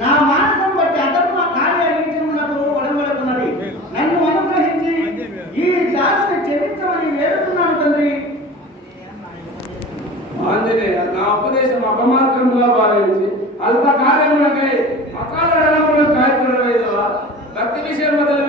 నా మానసం బట్టి అతను కార్య నీచమునకు నన్ను అనుగ్రహించి ఈ దాసుని క్షమించమని వేడుతున్నాను తండ్రి. ఆంజనేయ నా ఉపదేశం అపమార్గంలో భావించి అల్ప కార్యములకై అకాల రణములు కాయపడవేదవా భక్తి విషయం మొదలు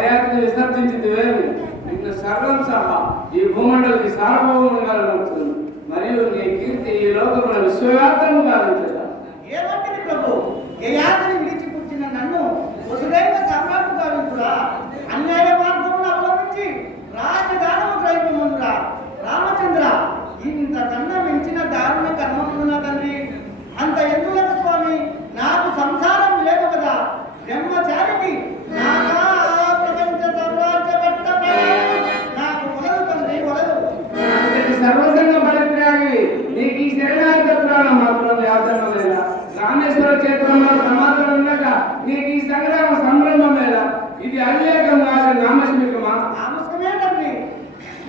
దేహాన్ని విసర్జించింది వేరు. నిన్ను సర్వం సహా ఈ భూమండలికి సార్వభౌమంగా నడుస్తుంది మరియు నీ కీర్తి ఈ లోకముల విశ్వవ్యాప్తంగా గావించదా. ఏమంటిది ప్రభు? ఈ శరీరాంత పురాణం మాత్రం వ్యాసనం లేదా? రామేశ్వర క్షేత్రంలో సమాధానం ఉండగా నీకు ఈ సంగ్రామ సంభ్రమం లేదా? ఇది అవివేకం కాదు నామస్మికమా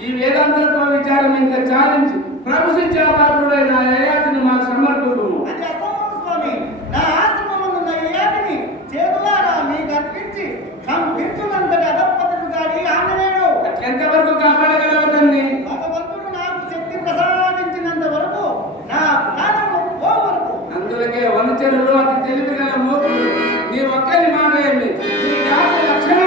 ఈ వేదాంతత్వ విచారం ఇంకా చాలించి ప్రభు శిక్షాపాత్రుడైన పరిచయంలో అతి తెలివి గల మూర్ఖులు నీ ఒక్కరి మాట